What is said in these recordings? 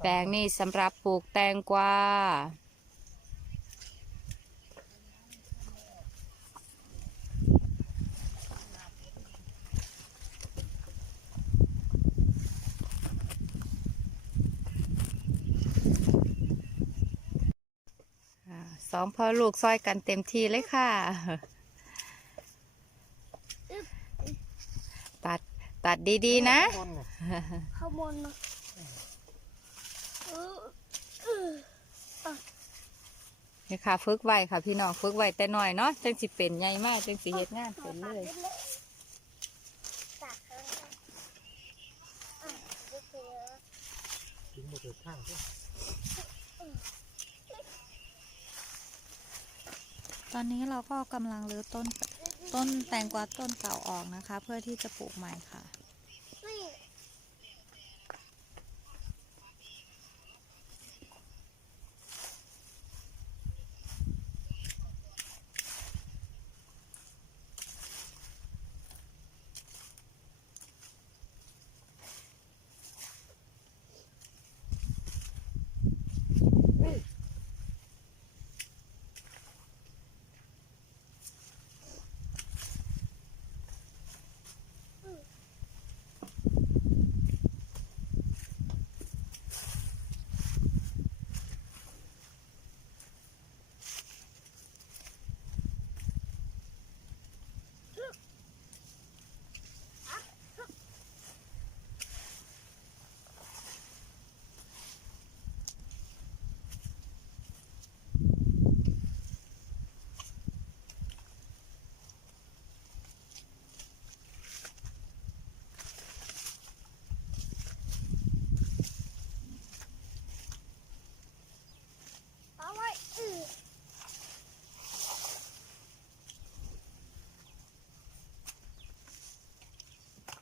แปลงนี่สำหรับปลูกแตงกวาอ่าสองพ่อลูกซอยกันเต็มที่เลยค่ะ ตัดตัดดีๆนะคนเนี่ยข้างบนนะเออเออ นี่ค่ะฝึกไว้ค่ะ พี่น้องฝึกไว้แต่น้อยเนาะจังสิเป็นใหญ่มากจังสิเฮ็ดงานเป็นเลยตัดข้างล่างอะโอเคทิ้งหมดเลยข้างด้วยตอนนี้เราก็กำลังรื้อต้นต้นแตงกวาต้นเก่าออกนะคะ เพื่อที่จะปลูกใหม่ค่ะ นี่ เอาไว้อือ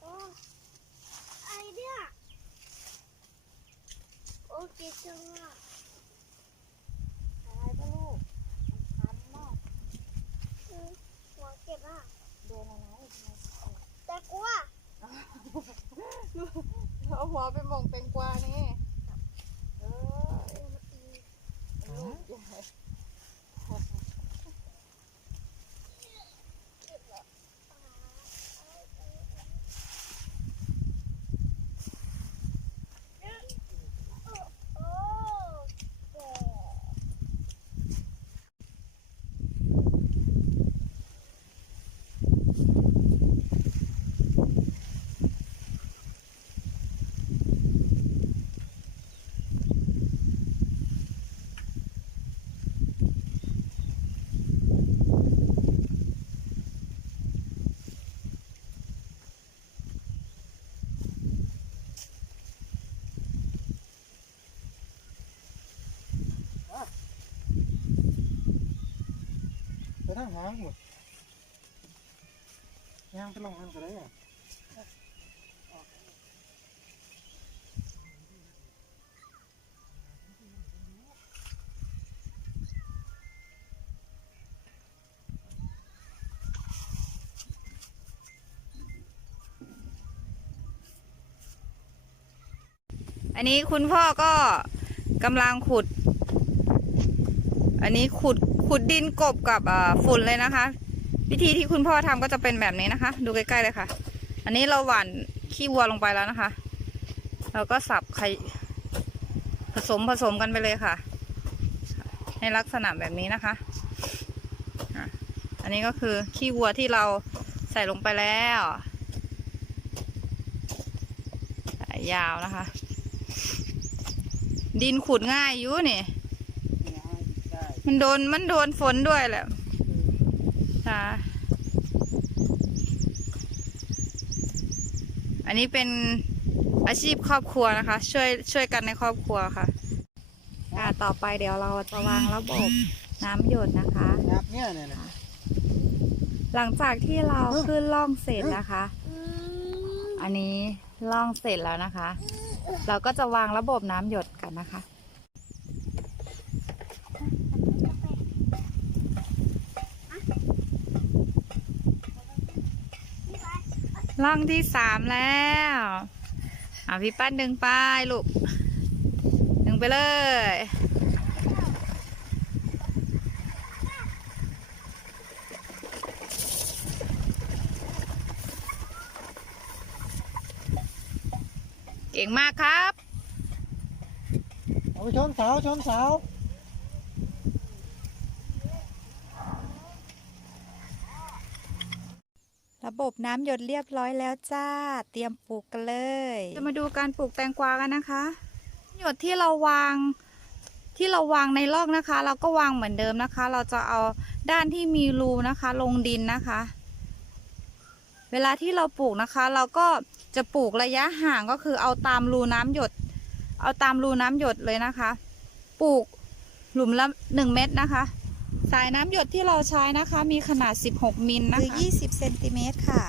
โอ้ไอเดียโอเคจังอะ อะไรก็ลูกคันมาก อืมหัว เก็บอะโดนอะไรแต่กลัวเอาหัวไปมองแตงกวานี่เอออ๋อโไปทางหางหมดยางไปลงมันก็ได้อะอันนี้คุณพ่อก็กำลังขุด อันนี้ขุด ขุดดินกบกับฝุ่นเลยนะคะ วิธีที่คุณพ่อทำก็จะเป็นแบบนี้นะคะ ดูใกล้ๆเลยค่ะ อันนี้เราหว่านขี้วัวลงไปแล้วนะคะเราก็สับไข่ผสมผสมกันไปเลยค่ะ ในลักษณะแบบนี้นะคะอันนี้ก็คือขี้วัวที่เราใส่ลงไปแล้วยาวนะคะ ดินขุดง่ายอยู่นี่ มันโดนมันโดนฝนด้วยแหละค่ะอันนี้เป็นอาชีพครอบครัวนะคะ ช่วยช่วยกันในครอบครัวค่ะค่ะต่อไปเดี๋ยวเราจะวางระบบน้ำหยดนะคะยับเนี่ยเนี่ยเนี่ยหลังจากที่เราขึ้นล่องเสร็จนะคะอืมอันนี้ล่องเสร็จแล้วนะคะ เราก็จะวางระบบน้ำหยดกันนะคะ ล่องที่สามแล้วอะพี่ปั้นดึงป้ายลูกไปเลย เก่งมากครับ เอาไปชนเสาชนเสา ระบบน้ำหยดเรียบร้อยแล้วจ้า เตรียมปลูกกันเลย จะมาดูการปลูกแตงกวากันนะคะ หยดที่เราวางที่เราวางในลอกนะคะ เราก็วางเหมือนเดิมนะคะ เราจะเอาด้านที่มีรูนะคะ ลงดินนะคะ เวลาที่เราปลูกนะคะ เราก็จะปลูกระยะห่างก็คือเอาตามรูน้ำหยด เอาตามรูน้ำหยดเลยนะคะ ปลูกหลุมละหนึ่งเม็ดนะคะ สายน้ำหยดที่เราใช้นะคะ มีขนาด 16 มิลนะคือ คะ 20เซนติเมตรค่ะ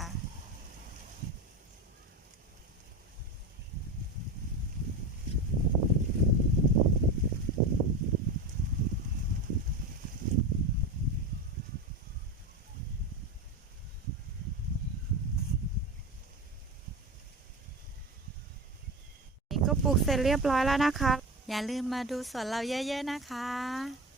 นี่ก็ปลูกเสร็จเรียบร้อยแล้วนะคะ อย่าลืมมาดูสวนเราเยอะๆนะคะ